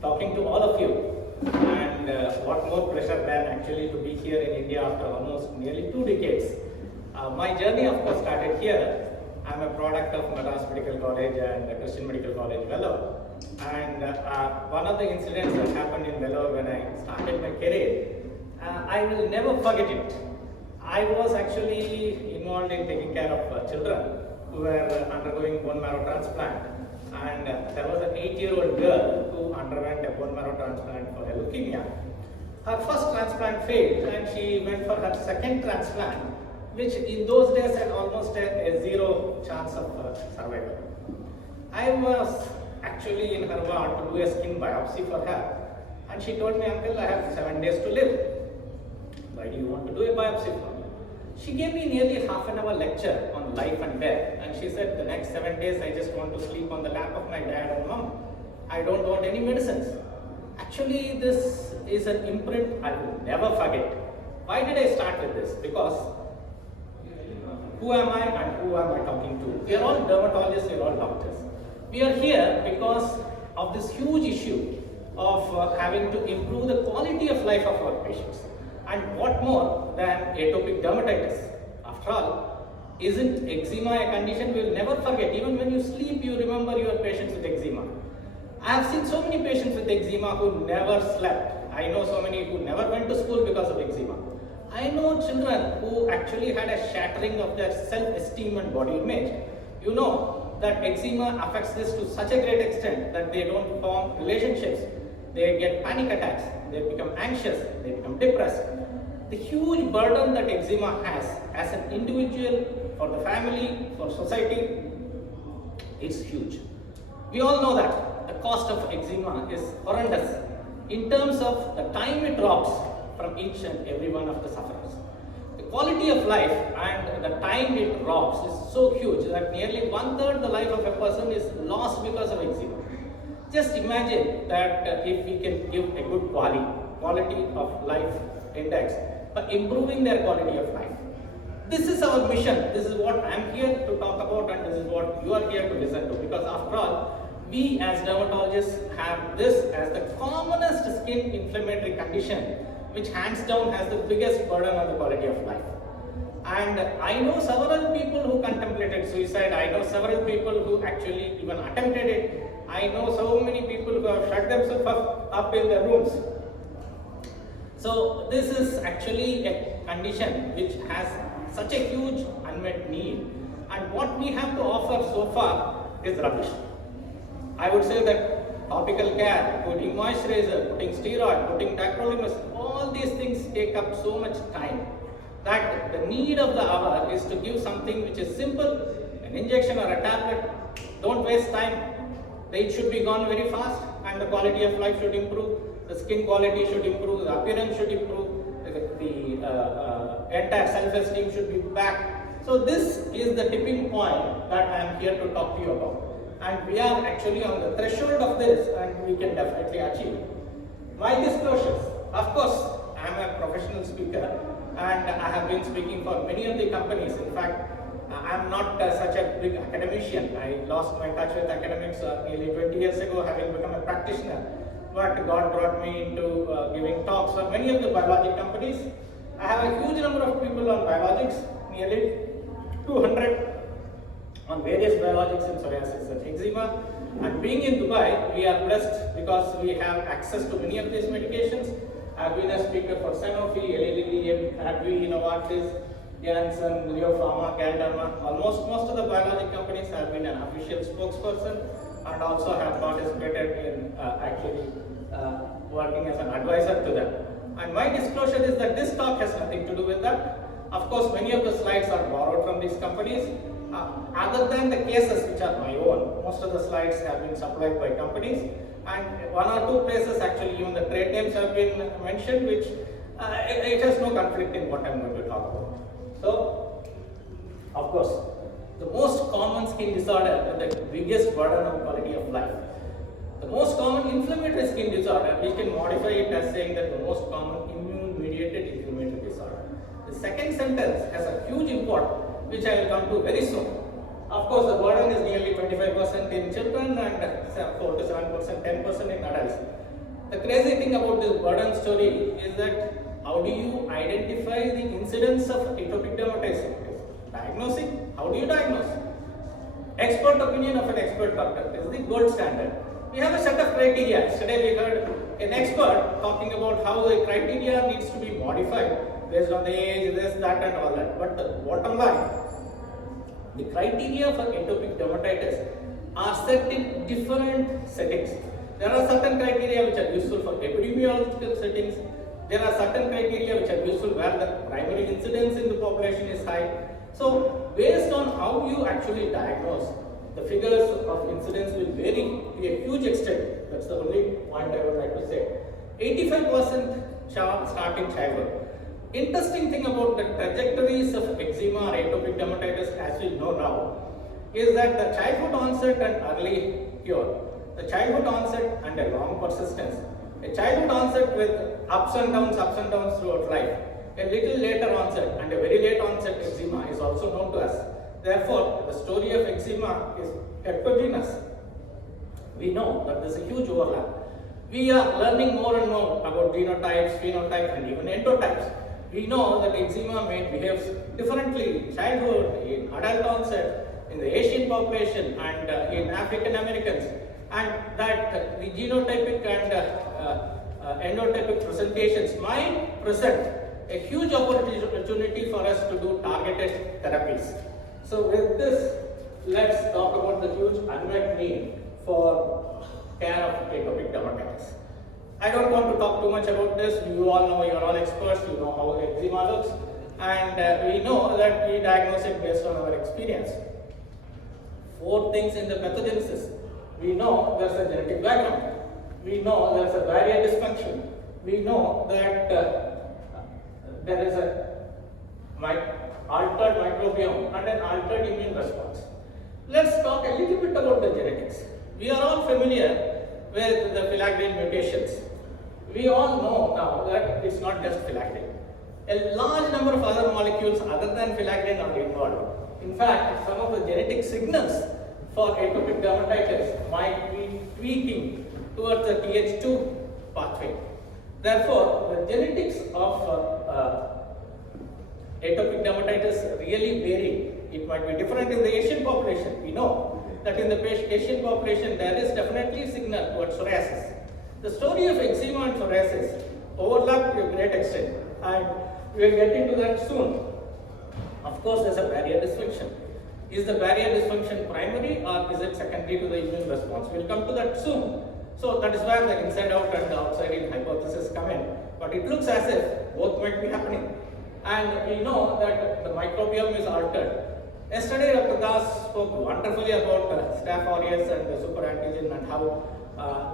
talking to all of you. And what more pressure than actually to be here in India after almost nearly 2 decades. My journey, of course, started here. I'm a product of Madras Medical College and Christian Medical College, Mangalore. And one of the incidents that happened in Mangalore when I started my career, I will never forget it. I was actually involved in taking care of children who were undergoing bone marrow transplant. And there was an 8-year-old girl who underwent a bone marrow transplant for a leukemia. Her first transplant failed and she went for her second transplant, which in those days had almost a zero chance of survival. I was actually in her ward to do a skin biopsy for her, and she told me, "Uncle, I have 7 days to live. Why do you want to do a biopsy for me?" She gave me nearly half an hour lecture on life and death, and she said, "The next 7 days I just want to sleep on the lap of my dad and mom. I don't want any medicines." Actually, this is an imprint I will never forget. Why did I start with this? Because who am I and who am I talking to? We are all dermatologists, we are all doctors. We are here because of this huge issue of having to improve the quality of life of our patients. And what more than atopic dermatitis? After all, isn't eczema a condition we will never forget? Even when you sleep, you remember your patients with eczema. I have seen so many patients with eczema who never slept. I know so many who never went to school because of eczema. I know children who actually had a shattering of their self-esteem and body image. You know that eczema affects this to such a great extent that they don't form relationships. They get panic attacks, they become anxious, they become depressed. The huge burden that eczema has as an individual, for the family, for society, it's huge. We all know that the cost of eczema is horrendous in terms of the time it robs from each and every one of the sufferers. The quality of life and the time it robs is so huge that nearly 1/3 the life of a person is lost because of eczema. Just imagine that if we can give a good quality of life index by improving their quality of life. This is our mission. This is what I am here to talk about, and this is what you are here to listen to, because after all, we as dermatologists have this as the commonest skin inflammatory condition, which hands down has the biggest burden on the quality of life. And I know several people who contemplated suicide. I know several people who actually even attempted it. I know so many people who have shut themselves up in their rooms. So this is actually a condition which has such a huge unmet need. And what we have to offer so far is rubbish. I would say that topical care, putting moisturizer, putting steroid, putting tacrolimus, all these things take up so much time that the need of the hour is to give something which is simple, an injection or a tablet. Don't waste time. It should be gone very fast, and the quality of life should improve. The skin quality should improve, the appearance should improve, the entire self-esteem should be back. So this is the tipping point that I am here to talk to you about. And we are actually on the threshold of this, and we can definitely achieve it. My disclosures, of course, I am a professional speaker, and I have been speaking for many of the companies. In fact, I am not such a big academician. I lost my touch with academics nearly 20 years ago, having become a practitioner. But God brought me into giving talks for many of the biologic companies. I have a huge number of people on biologics, nearly 200 on various biologics in psoriasis and eczema. And being in Dubai, we are blessed because we have access to many of these medications. I have been a speaker for Sanofi, Eli Lilly, AbbVie, Novartis, Janssen, Leo Pharma, Galderma. Almost most of the biologic companies have been an official spokesperson, and also have participated in actually working as an advisor to them. And my disclosure is that this talk has nothing to do with that. Of course, many of the slides are borrowed from these companies. Other than the cases which are my own, most of the slides have been supplied by companies. And one or two places, actually, even the trade names have been mentioned, which it has no conflict in what I am going to talk about. So, of course, the most common skin disorder and the biggest burden on quality of life. The most common inflammatory skin disorder, we can modify it as saying that the most common immune-mediated inflammatory disorder. The second sentence has a huge import, which I will come to very soon. Of course, the burden is nearly 25% in children and 4 to 7%, 10% in adults. The crazy thing about this burden story is that how do you identify the incidence of atopic dermatitis? Diagnosing, how do you diagnose? Expert opinion of an expert doctor is the gold standard. We have a set of criteria. Yesterday we heard an expert talking about how the criteria needs to be modified based on the age, this, that and all that. But the bottom line, the criteria for atopic dermatitis are set in different settings. There are certain criteria which are useful for epidemiological settings. There are certain criteria which are useful where the primary incidence in the population is high. So, based on how you actually diagnose, the figures of incidence will vary to a huge extent. That's the only point I would like to say. 85% start in childhood. Interesting thing about the trajectories of eczema or atopic dermatitis, as we know now, is that the childhood onset and early cure, the childhood onset and a long persistence, a childhood onset with ups and downs throughout life, a little later onset and a very late onset eczema is also known to us. Therefore, the story of eczema is heterogeneous. We know that there is a huge overlap. We are learning more and more about genotypes, phenotypes and even endotypes. We know that eczema behaves differently in childhood, in adult onset, in the Asian population and in African Americans, and that the genotypic and endotypic presentations might present a huge opportunity for us to do targeted therapies. So with this, let's talk about the huge unmet need for care of atopic dermatitis. I don't want to talk too much about this. You all know, you're all experts, you know how eczema looks, and we know that we diagnose it based on our experience. 4 things in the pathogenesis. We know there's a genetic background. We know there's a barrier dysfunction. We know that there is a altered microbiome and an altered immune response. Let's talk a little bit about the genetics. We are all familiar with the filaggrin mutations. We all know now that it's not just filaggrin. A large number of other molecules other than filaggrin are involved. In fact, some of the genetic signals for atopic dermatitis might be tweaking towards the Th2 pathway. Therefore, the genetics of atopic dermatitis really vary. It might be different in the Asian population. We know that in the Asian population there is definitely a signal towards psoriasis. The story of eczema and psoriasis overlap to a great extent, and we will get into that soon. Of course, there is a barrier dysfunction. Is the barrier dysfunction primary or is it secondary to the immune response? We will come to that soon. So that is where the inside out and the outside in hypothesis come in. But it looks as if both might be happening. And we know that the microbiome is altered. Yesterday, Dr. Das spoke wonderfully about Staph aureus and the superantigen and how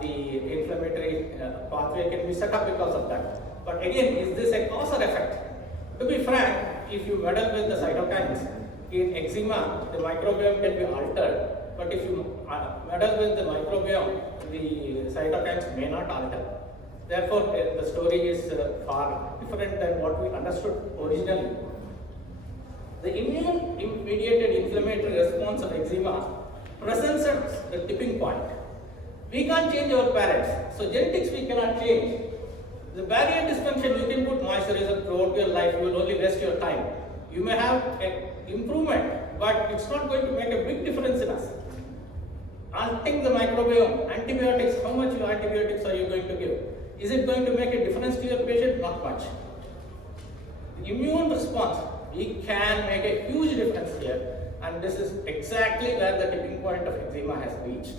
the inflammatory pathway can be set up because of that. But again, is this a cause or effect? To be frank, if you meddle with the cytokines, in eczema, the microbiome can be altered. But if you meddle with the microbiome, the cytokines may not alter. Therefore, the story is far different than what we understood originally. The immune-mediated inflammatory response of eczema presents at the tipping point. We can't change our parents, so genetics we cannot change. The barrier dysfunction, you can put moisturizer throughout your life, you will only waste your time. You may have an improvement, but it's not going to make a big difference in us. Hunting the microbiome, antibiotics, how much antibiotics are you going to give? Is it going to make a difference to your patient? Not much. The immune response, we can make a huge difference here, and this is exactly where the tipping point of eczema has reached.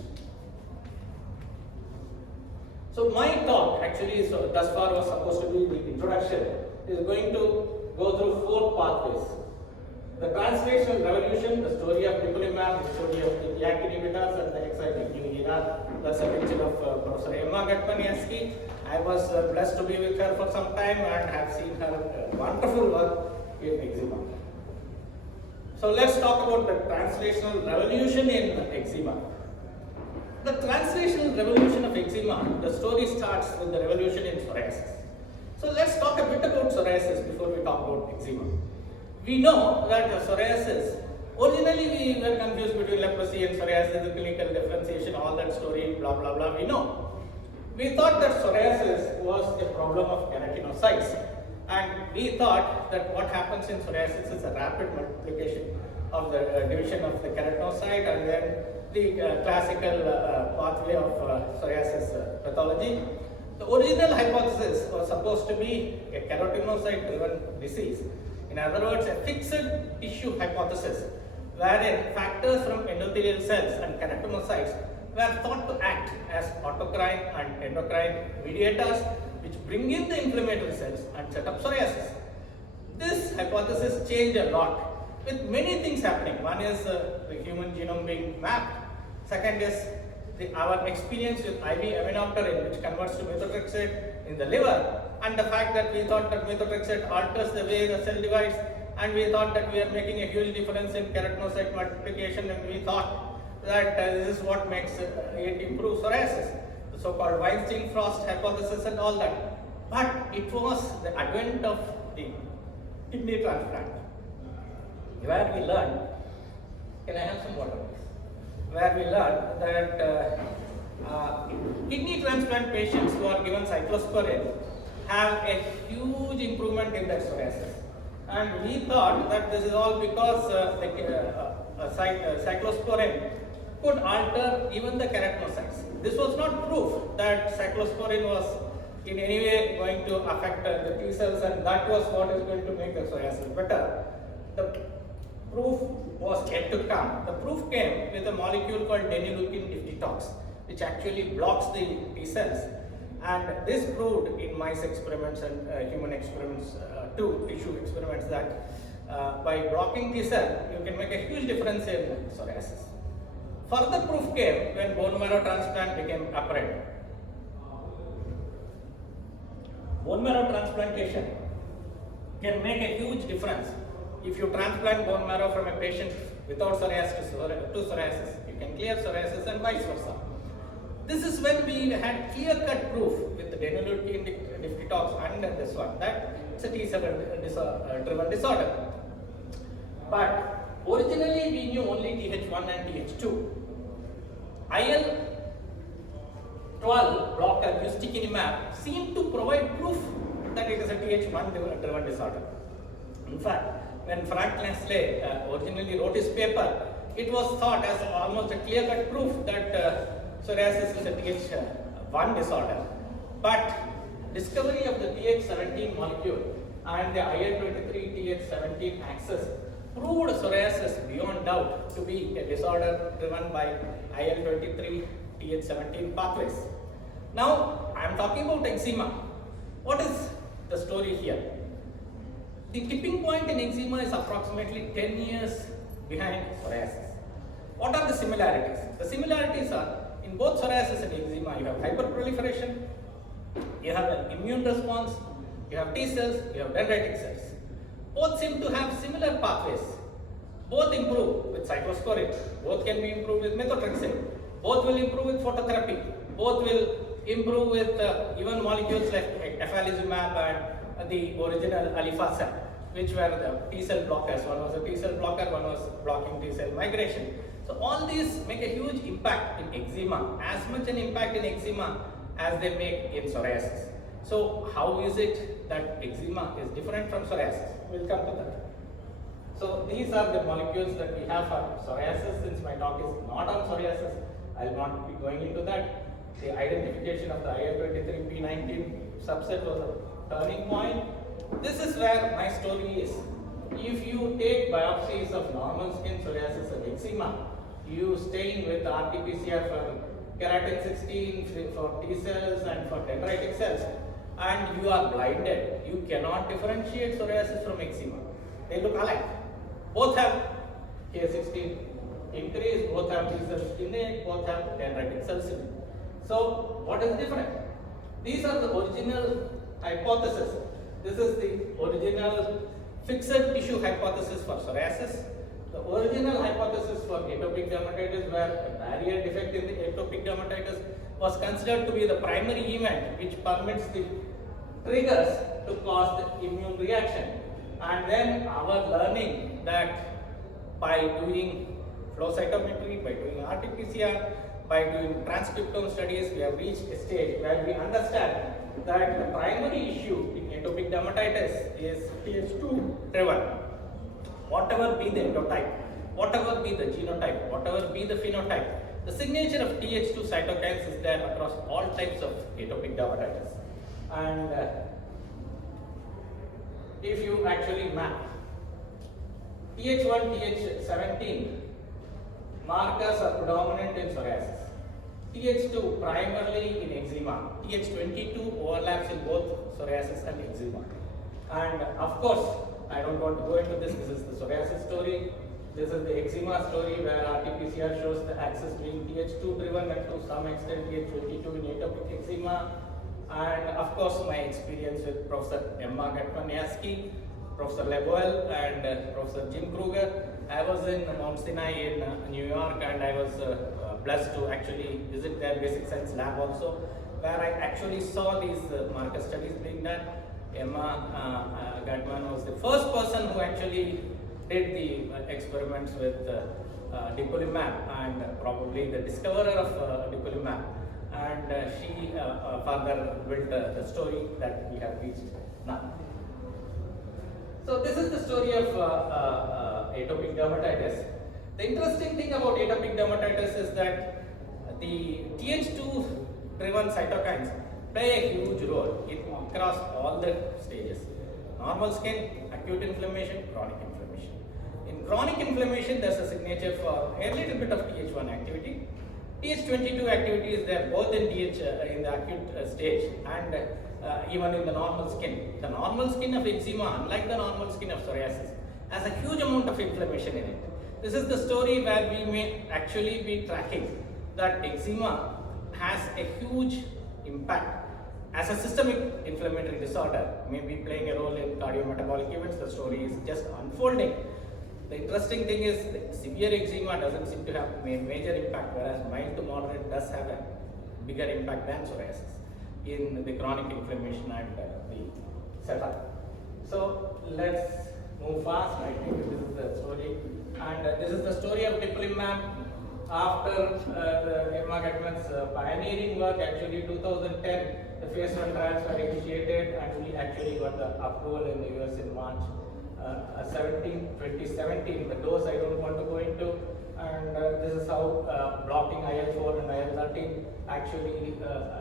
So my talk actually, thus far was supposed to be the introduction, is going to go through 4 pathways. The translational revolution, the story of nipolimab, the story of the JAK inhibitors and the exciting new era. That's a picture of Professor Emma Gatmaniaski. I was blessed to be with her for some time and have seen her wonderful work in eczema. So let's talk about the translational revolution in eczema. The translational revolution of eczema, the story starts with the revolution in psoriasis. So let's talk a bit about psoriasis before we talk about eczema. We know that psoriasis, originally we were confused between leprosy and psoriasis, the clinical differentiation, all that story, blah blah blah, we know. We thought that psoriasis was a problem of keratinocytes, and we thought that what happens in psoriasis is a rapid multiplication of the division of the keratinocyte, and then the classical pathway of psoriasis pathology. The original hypothesis was supposed to be a keratinocyte-driven disease. In other words, a fixed tissue hypothesis, wherein factors from endothelial cells and keratinocytes were thought to act as autocrine and endocrine mediators, which bring in the inflammatory cells and set up psoriasis. This hypothesis changed a lot, with many things happening. One is the human genome being mapped. Second is our experience with IV aminopterin, which converts to methotrexate in the liver, and the fact that we thought that methotrexate alters the way the cell divides, and we thought that we are making a huge difference in keratinocyte multiplication, and we thought that this is what makes it improve psoriasis, the so-called Weinstein-Frost hypothesis and all that. But it was the advent of the kidney transplant, where we learned, can I have some water please? Where we learned that kidney transplant patients who are given cyclosporine have a huge improvement in their psoriasis. And we thought that this is all because cyclosporine could alter even the keratinocytes. This was not proof that cyclosporine was in any way going to affect the T cells, and that was what is going to make the psoriasis better. The proof was yet to come. The proof came with a molecule called denileukin detox, which actually blocks the T cells. And this proved in mice experiments and human experiments, tissue experiments, that by blocking T cell, you can make a huge difference in psoriasis. Further proof came when bone marrow transplant became apparent. Bone marrow transplantation can make a huge difference. If you transplant bone marrow from a patient without psoriasis to psoriasis, you can clear psoriasis and vice versa. This is when we had clear-cut proof with the denileukin detox and this one that it's a T cell driven disorder. But originally we knew only Th1 and Th2. IL-12 blocker ustekinumab seemed to provide proof that it is a Th1 driven disorder. In fact, when Frank Nestle originally wrote his paper, it was thought as almost a clear-cut proof that psoriasis is a Th1 disorder. But discovery of the Th17 molecule and the IL-23 Th17 axis proved psoriasis beyond doubt to be a disorder driven by IL-23 Th17 pathways. Now I am talking about eczema. What is the story here? The tipping point in eczema is approximately 10 years behind psoriasis. What are the similarities? The similarities are, in both psoriasis and eczema, you have hyperproliferation, you have an immune response, you have T cells, you have dendritic cells. Both seem to have similar pathways. Both improve with cyclosporine, both can be improved with methotrexate, both will improve with phototherapy, both will improve with even molecules like efalizumab and the original alifacel, which were the T cell blockers. One was a T cell blocker, one was blocking T cell migration. So all these make a huge impact in eczema, as much an impact in eczema as they make in psoriasis. So how is it that eczema is different from psoriasis? We'll come to that. So these are the molecules that we have for psoriasis. Since my talk is not on psoriasis, I will not be going into that. The identification of the IL-23P19 subset was a turning point. This is where my story is. If you take biopsies of normal skin psoriasis and eczema, you stain with RT-PCR for keratin 16 for T cells and for dendritic cells, and you are blinded. You cannot differentiate psoriasis from eczema. They look alike. Both have K16 increase, both have T cells in it, both have dendritic cells in it. So what is different? These are the original hypothesis. This is the original fixed tissue hypothesis for psoriasis. The original hypothesis for atopic dermatitis, where a barrier defect in the atopic dermatitis was considered to be the primary event which permits the triggers to cause the immune reaction. And then our learning that by doing flow cytometry, by doing RT-PCR, by doing transcriptome studies, we have reached a stage where we understand that the primary issue in atopic dermatitis is Th2 driven. Whatever be the endotype, whatever be the genotype, whatever be the phenotype, the signature of Th2 cytokines is there across all types of atopic dermatitis. And if you actually map Th1, Th17 markers are predominant in psoriasis. Th2 primarily in eczema. Th22 overlaps in both psoriasis and eczema. And of course, I don't want to go into this. This is the psoriasis story. This is the eczema story where RT-PCR shows the axis being Th2 driven and to some extent Th22 in atopic eczema. And of course, my experience with Professor Emma Gatman-Yaski, Professor Leboel, and Professor Jim Kruger. I was in Mount Sinai in New York, and I was blessed to actually visit their basic science lab also, where I actually saw these marker studies being done. Emma Gatman was the first person who actually did the experiments with dupilumab, and probably the discoverer of dupilumab. And she further built the story that we have reached now. So this is the story of atopic dermatitis. The interesting thing about atopic dermatitis is that the Th2 driven cytokines play a huge role across all the stages. Normal skin, acute inflammation, chronic inflammation. In chronic inflammation, there's a signature for a little bit of Th1 activity. Th22 activity is there both in in the acute stage and even in the normal skin. The normal skin of eczema, unlike the normal skin of psoriasis, has a huge amount of inflammation in it. This is the story where we may actually be tracking that eczema has a huge impact as a systemic inflammatory disorder, may be playing a role in cardiometabolic events. The story is just unfolding. The interesting thing is that severe eczema doesn't seem to have a major impact, whereas mild to moderate does have a bigger impact than psoriasis in the chronic inflammation and the setup. So let's move fast. I think this is the story, and this is the story of dupilumab after the Emma Gatman's pioneering work. Actually, 2010, the phase 1 trials were initiated, and we actually got the approval in the US in March 2017. The dose I don't want to go into, and this is how blocking IL-4 and IL-13 actually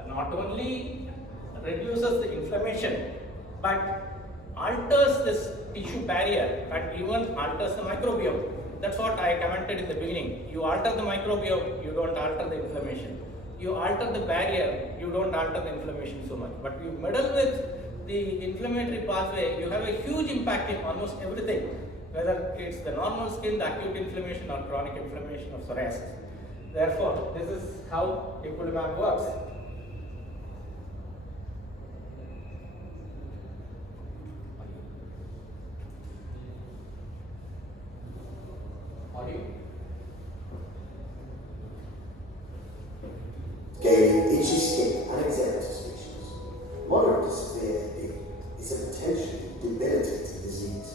not only reduces the inflammation, but alters this tissue barrier and even alters the microbiome. That's what I commented in the beginning. You alter the microbiome, you don't alter the inflammation. You alter the barrier, you don't alter the inflammation so much. But you meddle with the inflammatory pathway, you have a huge impact in almost everything, whether it's the normal skin, the acute inflammation, or chronic inflammation of psoriasis. Therefore, this is how dupilumab works. Gaining itchy skin and eczema suspicions. Moderate to severe AD is a potentially debilitating disease.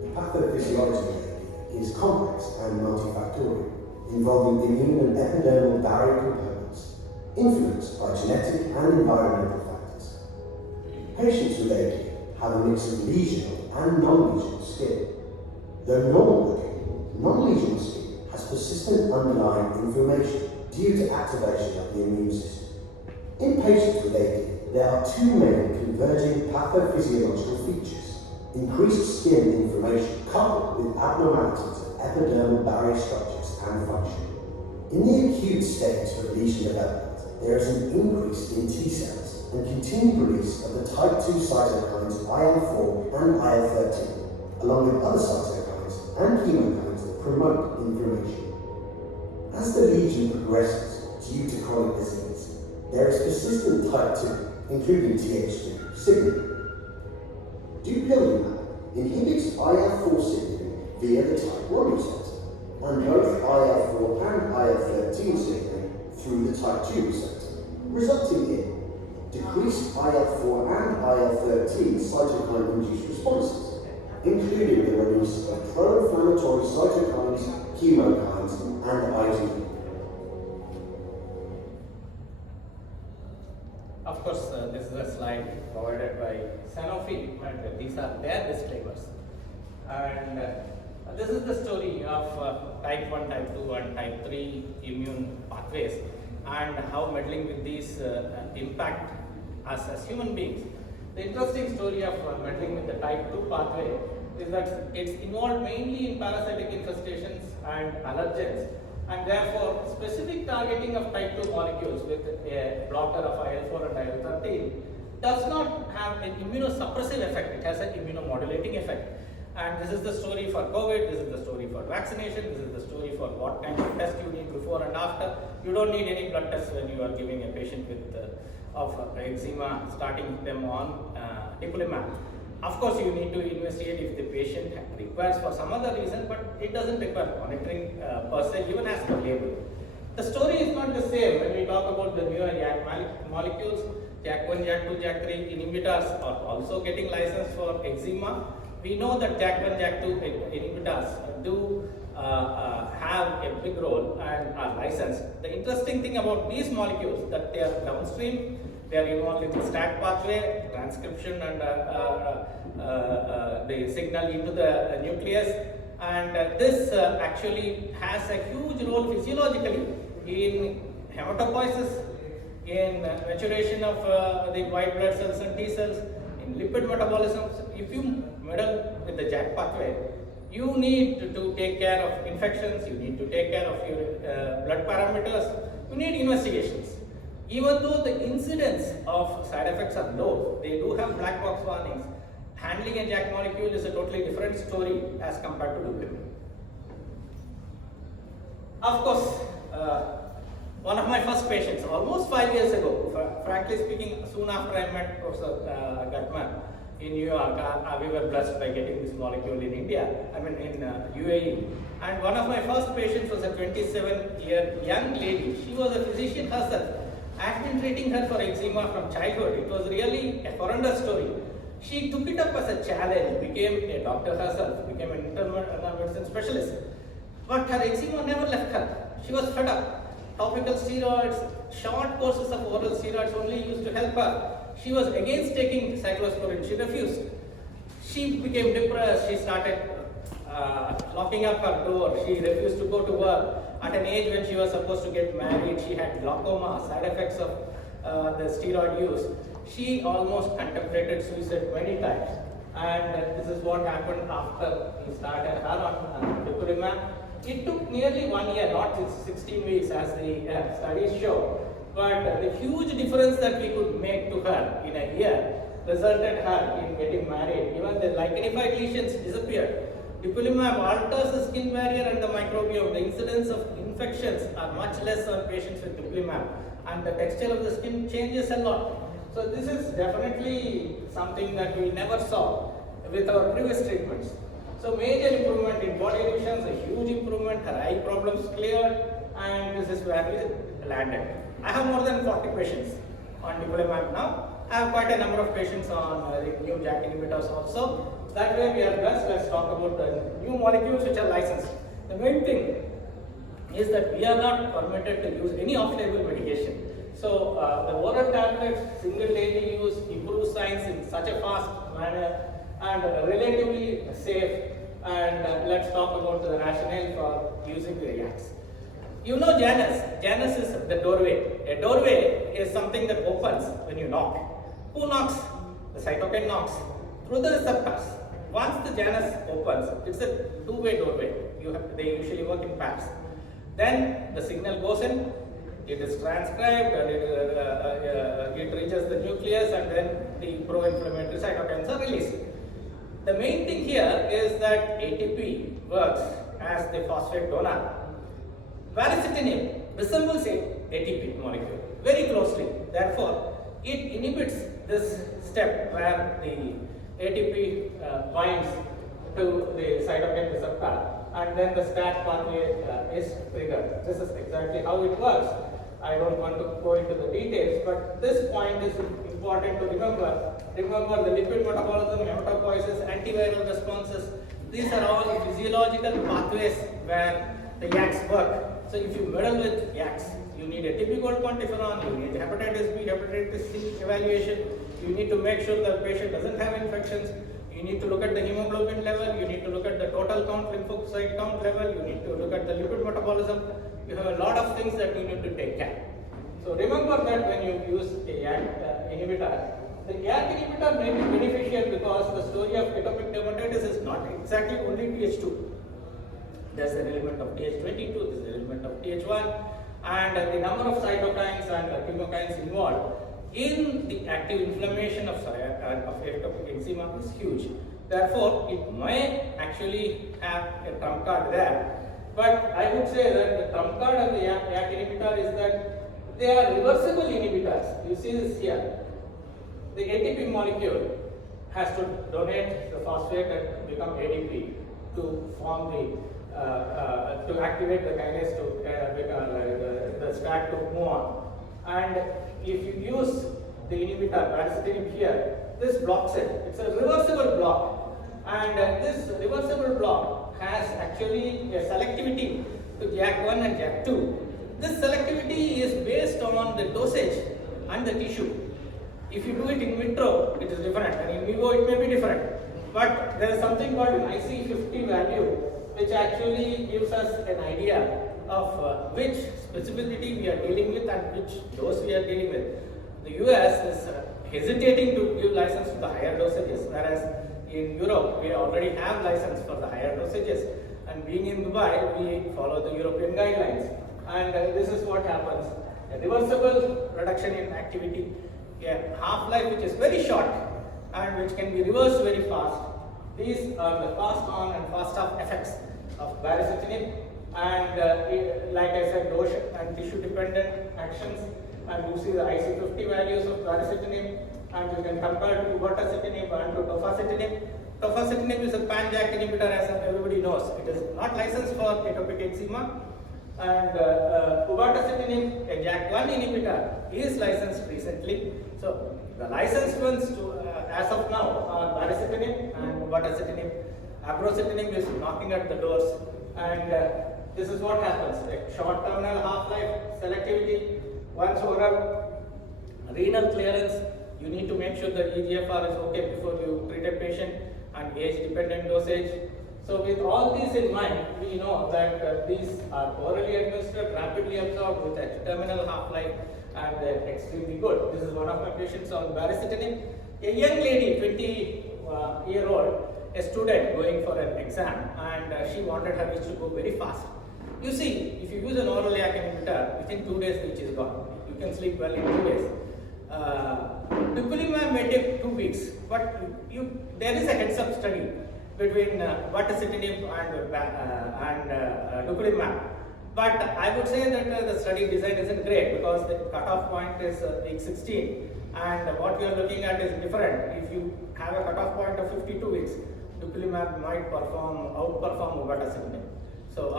The pathophysiology of AD is complex and multifactorial, involving immune and epidermal barrier components, influenced by genetic and environmental factors. Patients with AD have a mix of lesional and non-lesional skin. Though normal-looking, non-lesional skin has persistent underlying inflammation due to activation of the immune system. In patients with AD, there are two main converging pathophysiological features: increased skin inflammation coupled with abnormalities of epidermal barrier structures and function. In the acute stage of lesion development, there is an increase in T cells and continued release of the type 2 cytokines IL-4 and IL-13, along with other cytokines and chemokines that promote inflammation. As the lesion progresses due to chronic disease, there is persistent type 2, including Th2, signaling. Dupilumab inhibits IL-4 signaling via the type 1 receptor, and both IL-4 and IL-13 signaling through the type 2 receptor, resulting in decreased IL-4 and IL-13 cytokine-induced responses, including the release of pro-inflammatory cytokines, chemokines, and IgE. this is a slide provided by Sanofi, and these are their disclaimers. And this is the story of type 1, type 2 and type 3 immune pathways, and how meddling with these impact us as human beings. The interesting story of meddling with the type 2 pathway is that it's involved mainly in parasitic infestations and allergens, and therefore specific targeting of type 2 molecules with a blocker of IL-4 and IL-13 does not have an immunosuppressive effect, it has an immunomodulating effect. And this is the story for COVID, this is the story for vaccination, this is the story for what kind of test you need before and after. You don't need any blood tests when you are giving a patient with of eczema, starting them on dupilumab. Of course, you need to investigate if the patient requires for some other reason, but it doesn't require monitoring per se, even as per label. The story is not the same when we talk about the newer JAK molecules. JAK1, JAK2, JAK3 inhibitors are also getting licensed for eczema. We know that JAK1, JAK2 inhibitors do have a big role and are licensed. The interesting thing about these molecules that they are downstream, they are involved in the STAT pathway, transcription and the signal into the nucleus, and this actually has a huge role physiologically in hematopoiesis, in maturation of the white blood cells and T cells, in lipid metabolism. If you meddle with the JAK pathway, you need to take care of infections, you need to take care of your blood parameters, you need investigations. Even though the incidence of side effects are low, they do have black box warnings. Handling a JAK molecule is a totally different story as compared to dupilumab. Of course, one of my first patients, almost 5 years ago, frankly speaking, soon after I met Professor Gutman in New York, we were blessed by getting this molecule in India, in UAE. And one of my first patients was a 27-year young lady. She was a physician herself. I had been treating her for eczema from childhood. It was really a horrendous story. She took it up as a challenge, became a doctor herself, became an internal medicine specialist. But her eczema never left her. She was fed up. Topical steroids, short courses of oral steroids only used to help her. She was against taking cyclosporine. She refused. She became depressed. She started locking up her door. She refused to go to work. At an age when she was supposed to get married, she had glaucoma, side effects of the steroid use. She almost contemplated suicide many times. And this is what happened after we started her on dupilumab. It took nearly 1 year, not 16 weeks as the studies show. But the huge difference that we could make to her in a year resulted her in getting married. Even the lichenified lesions disappeared. Dupilumab alters the skin barrier and the microbiome. The incidence of infections are much less on patients with dupilumab, and the texture of the skin changes a lot. So this is definitely something that we never saw with our previous treatments. So major improvement in body lesions, a huge improvement, her eye problems cleared, and this is where we landed. I have more than 40 patients on dupilumab now. I have quite a number of patients on the new JAK inhibitors also. That way we are blessed. Let's talk about the new molecules which are licensed. The main thing is that we are not permitted to use any off-label medication. So the oral tablets, single daily use, improve signs in such a fast manner and relatively safe. And let's talk about the rationale for using the JAKs. You know Janus. Janus is the doorway. A doorway is something that opens when you knock. Who knocks? The cytokine knocks through the receptors. Once the Janus opens, it's a two-way doorway. They usually work in pairs. Then the signal goes in, it is transcribed, and it reaches the nucleus, and then the pro-inflammatory cytokines are released. The main thing here is that ATP works as the phosphate donor. Baricitinib resembles ATP molecule very closely. Therefore, it inhibits this step where the ATP binds to the cytokine receptor, and then the STAT pathway is triggered. This is exactly how it works. I don't want to go into the details, but this point is important to remember. Remember the lipid metabolism, hematopoiesis, antiviral responses. These are all physiological pathways where the JAKs work. So if you meddle with JAKs, You need a typical quantiferon, you need hepatitis B, hepatitis C evaluation, you need to make sure the patient doesn't have infections, you need to look at the hemoglobin level, you need to look at the total count, lymphocyte count level, you need to look at the lipid metabolism. You have a lot of things that you need to take care. So remember that when you use a YAC inhibitor, the YAC inhibitor may be beneficial because the story of atopic dermatitis is not exactly only Th2. There's an element of Th22, there's an element of Th1, and the number of cytokines and chemokines involved in the active inflammation of atopic eczema is huge. Therefore, it may actually have a trump card there. But I would say that the trump card of the YAC inhibitor is that they are reversible inhibitors. You see this here. The ATP molecule has to donate the phosphate and become ADP to form to activate the kinase to the stack to move on. And if you use the inhibitor baricitinib here, this blocks it. It's a reversible block, and this reversible block has actually a selectivity to JAK1 and JAK2. This selectivity is based on the dosage and the tissue. If you do it in vitro, it is different, and in vivo it may be different. But there is something called an IC50 value, which actually gives us an idea of which specificity we are dealing with and which dose we are dealing with. The US is hesitating to give license to the higher dosages, whereas in Europe we already have license for the higher dosages. And being in Dubai, we follow the European guidelines. And this is what happens: a reversible reduction in activity, a half-life which is very short and which can be reversed very fast. These are the fast on and fast off effects of baricitinib, and like I said, dose and tissue dependent actions. And you see the IC50 values of baricitinib, and you can compare to uvatacitinib and to tofacitinib. Tofacitinib is a pan-JAK inhibitor, as everybody knows. It is not licensed for atopic eczema. And uvatacitinib, a JAK1 inhibitor, is licensed recently. So the licensed ones as of now are baricitinib and uvatacitinib. Abrocitinib is knocking at the doors, and this is what happens: like short terminal half-life, selectivity, once oral, renal clearance. You need to make sure the EGFR is okay before you treat a patient, and age-dependent dosage. So with all these in mind, we know that these are orally administered, rapidly absorbed with a terminal half-life, and they're extremely good. This is one of my patients on baricitinib. A young lady, 20-year-old, a student going for an exam, and she wanted her itch to go very fast. You see, if you use an oral YAC inhibitor, within 2 days the itch is gone. You can sleep well in 2 days. Dupilumab may take 2 weeks, but there is a heads-up study between uvatacitinib and dupilumab. But I would say that the study design isn't great because the cutoff point is week 16, and what we are looking at is different. If you have a cutoff point of 52 weeks, dupilumab might outperform uvatacitinib. So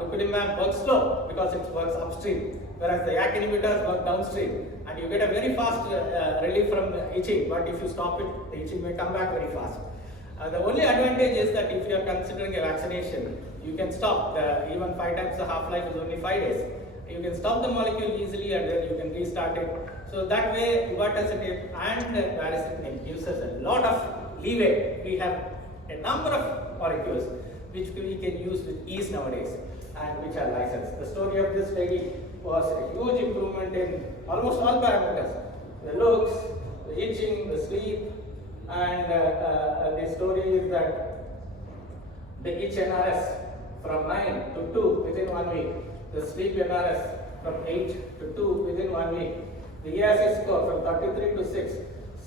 dupilumab works slow because it works upstream, whereas the YAC inhibitors work downstream, and you get a very fast relief from itching. But if you stop it, the itching may come back very fast. The only advantage is that if you are considering a vaccination, you can stop. Even 5 times the half-life is only 5 days. You can stop the molecule easily, and then you can restart it. So that way, uvatacitinib and baricitinib gives us a lot of leeway. We have a number of molecules which we can use with ease nowadays, and which are licensed. The story of this lady was a huge improvement in almost all parameters: the looks, the itching, the sleep, and the story is that the itch NRS from 9 to 2 within 1 week, the sleep NRS from 8 to 2 within 1 week, the EASI score from 33 to 6,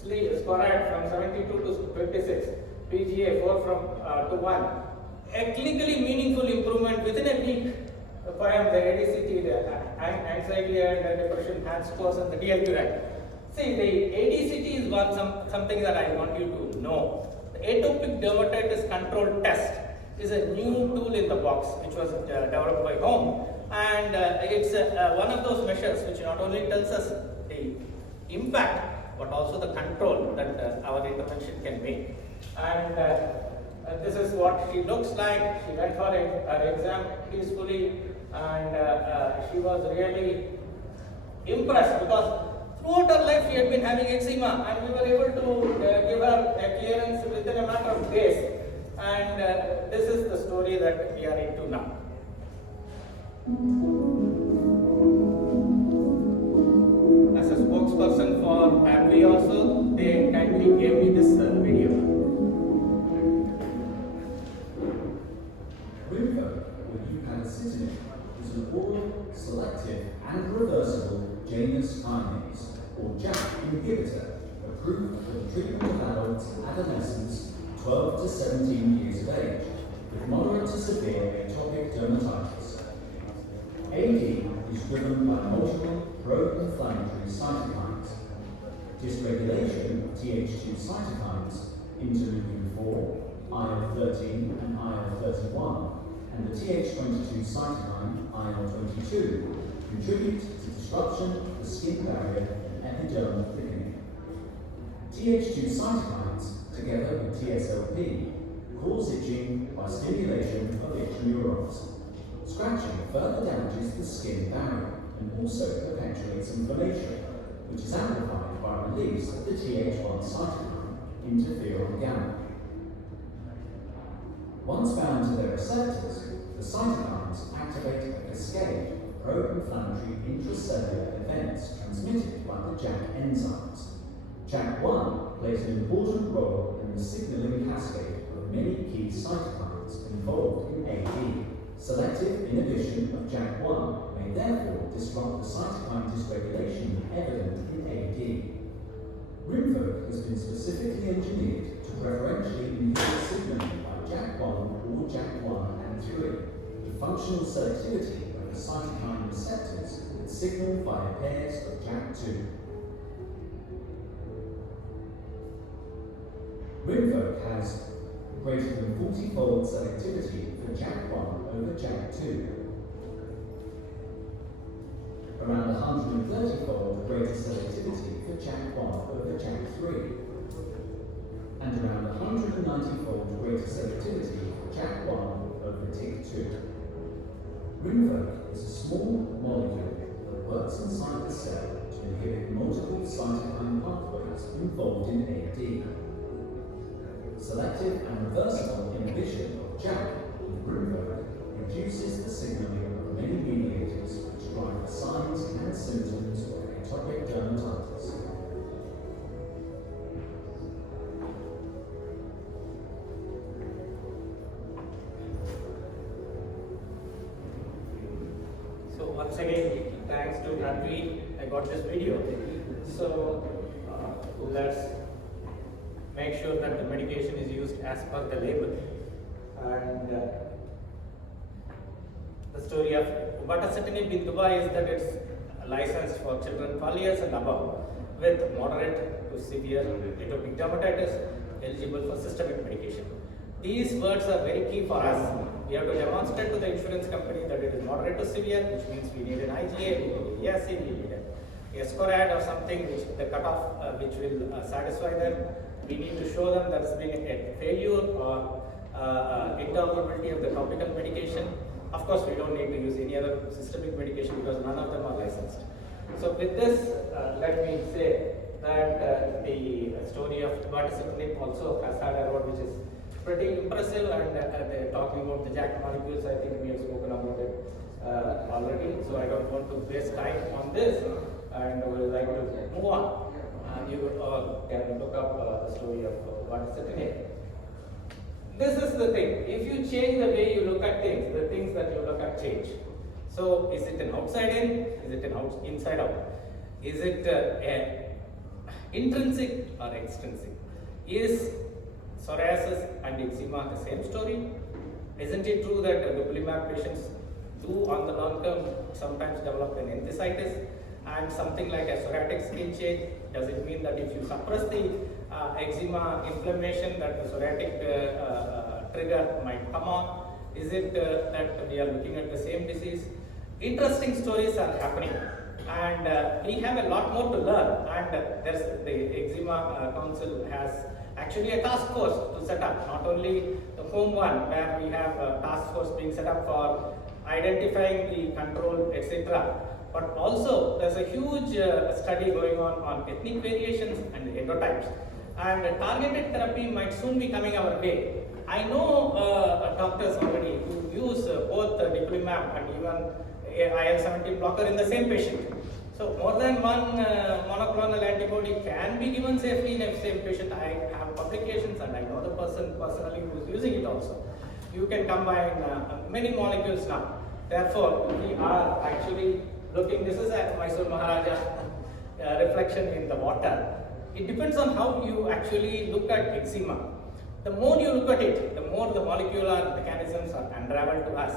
sleep SCORAD from 72 to 26, PGA 4 to 1. A clinically meaningful improvement within a week for the ADCT, the anxiety and depression, HAND scores, and the DLQI. See, the ADCT is something that I want you to know. The atopic dermatitis control test is a new tool in the box which was developed by Home, and it's one of those measures which not only tells us the impact but also the control that our intervention can make. And this is what she looks like. She went for her exam peacefully, and she was really impressed because throughout her life she had been having eczema, and we were able to give her a clearance within a matter of days. And this is the story that we are into now. As a spokesperson for AbbVie also, they kindly gave me this video. Parasitic is an oral, selective, and reversible Janus kinase, or JAK inhibitor, approved for the treatment of adults and adolescents 12 to 17 years of age, with moderate to severe atopic dermatitis. AD is driven by multiple pro-inflammatory cytokines. Dysregulation of Th2 cytokines, interleukin-4, IL-13, and IL-31, and the Th22 cytokine, IL-22, contribute to disruption of the skin barrier and epidermal thickening. Th2 cytokines, together with TSLP, cause itching by stimulation of itch neurons. Scratching further damages the skin barrier and also perpetuates inflammation, which is amplified by release of the Th1 cytokine, interferon gamma. Once bound to their receptors, the cytokines activate a cascade of pro-inflammatory intracellular events transmitted by the JAK enzymes. JAK1 plays an important role in the signaling cascade of many key cytokines involved in AD. Selective inhibition of JAK1 may therefore disrupt the cytokine dysregulation evident in AD. Rinvoq has been specifically engineered to preferentially inhibit signaling by JAK1 or JAK1 and 3, with functional selectivity of the cytokine receptors that signal via pairs of JAK2. Rinvoq has greater than 40-fold selectivity for JAK1 over JAK2, around 130-fold greater selectivity for JAK1 over JAK3, and around 190-fold greater selectivity for JAK1 over TYK2. Rinvoq is a small molecule that works inside the cell to inhibit multiple cytokine pathways involved in AD. Selective and reversible inhibition of JAK with Rinvoq reduces the signaling of many mediators which drive the signs and symptoms of atopic dermatitis. So once again, thanks to AbbVie, I got this video. So let's make sure that the medication is used as per the label. And the story of upadacitinib in Dubai is that it's licensed for children 12 years and above with moderate to severe atopic dermatitis eligible for systemic medication. These words are very key for us. We have to demonstrate to the insurance company that it is moderate to severe, which means we need an IgA, we need an EAC, we need a Escorad or something which the cutoff which will satisfy them. We need to show them there's been a failure or intolerability of the topical medication. Of course, we don't need to use any other systemic medication because none of them are licensed. So with this, let me say that the story of upadacitinib also has had a road which is pretty impressive, and they're talking about the JAK molecules. I think we have spoken about it already, so I don't want to waste time on this, and we would like to move on. You all can look up the story of upadacitinib. This is the thing. If you change the way you look at things, the things that you look at change. So, is it an outside in? Is it an inside out? Is it intrinsic or extrinsic? Is psoriasis and eczema the same story? Isn't it true that dupilumab patients do, on the long term, sometimes develop an enthesitis and something like a psoriatic skin change? Does it mean that if you suppress the eczema inflammation, that the psoriatic trigger might come on? Is it that we are looking at the same disease? Interesting stories are happening, and we have a lot more to learn. And there's the Eczema Council has actually a task force to set up, not only the home one where we have a task force being set up for identifying the control, etc. but also there's a huge study going on ethnic variations and endotypes. And targeted therapy might soon be coming our way. I know doctors already who use both dupilumab and even IL-17 blocker in the same patient. So more than one monoclonal antibody can be given safely in a same patient. I have publications and I know the person personally who is using it also. You can combine many molecules now. Therefore, we are actually looking, this is a Mysore Maharaja reflection in the water. It depends on how you actually look at eczema. The more you look at it, the more the molecular mechanisms are unraveled to us,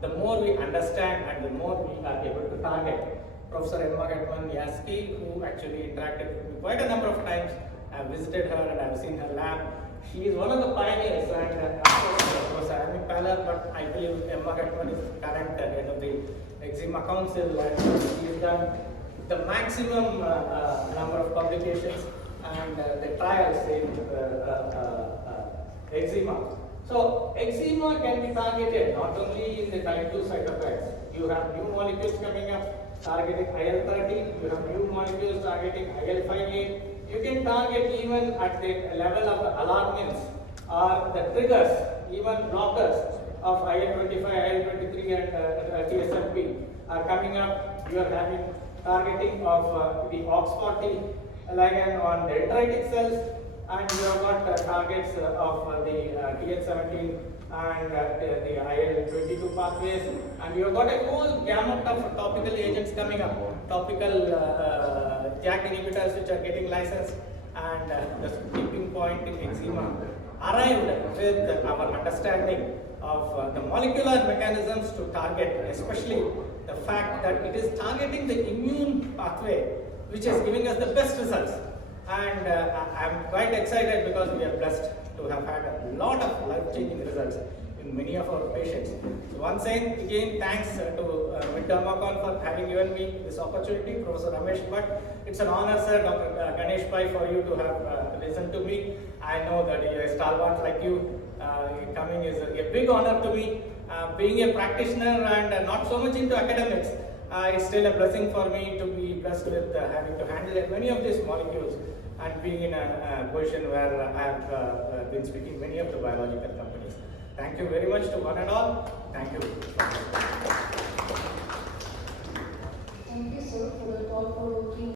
the more we understand and the more we are able to target. Professor MidDermacon, who actually interacted with me quite a number of times. I have visited her and I have seen her lab. She is one of the pioneers, and of course I am in parallel, but I believe MidDermacon is current head of the Eczema Council, and she has done the maximum number of publications and the trials in eczema. So eczema can be targeted not only in the type 2 cytokines. You have new molecules coming up targeting IL-13, you have new molecules targeting IL-58. You can target even at the level of the alarmins or the triggers, even blockers of IL-25, IL-23 and TSLP are coming up. You are having targeting of the OX40 ligand on dendritic cells, and you have got targets of the TH17 and the IL-22 pathways, and you have got a whole gamut of topical agents coming up, topical JAK inhibitors which are getting licensed, and the tipping point in eczema arrived with our understanding of the molecular mechanisms to target, especially the fact that it is targeting the immune pathway which is giving us the best results. And I'm quite excited because we are blessed to have had a lot of life-changing results in many of our patients. So once again, thanks to MidDermacon for having given me this opportunity, Professor Ramesh Bhatt. It's an honor, sir, Dr. Ganesh Pai, for you to have listened to me. I know that a stalwart like you coming is a big honor to me. Being a practitioner and not so much into academics, it's still a blessing for me to be blessed with having to handle many of these molecules and being in a position where I have been speaking many of the biological companies. Thank you very much to one and all. Thank you. Thank you, sir, for the thought-provoking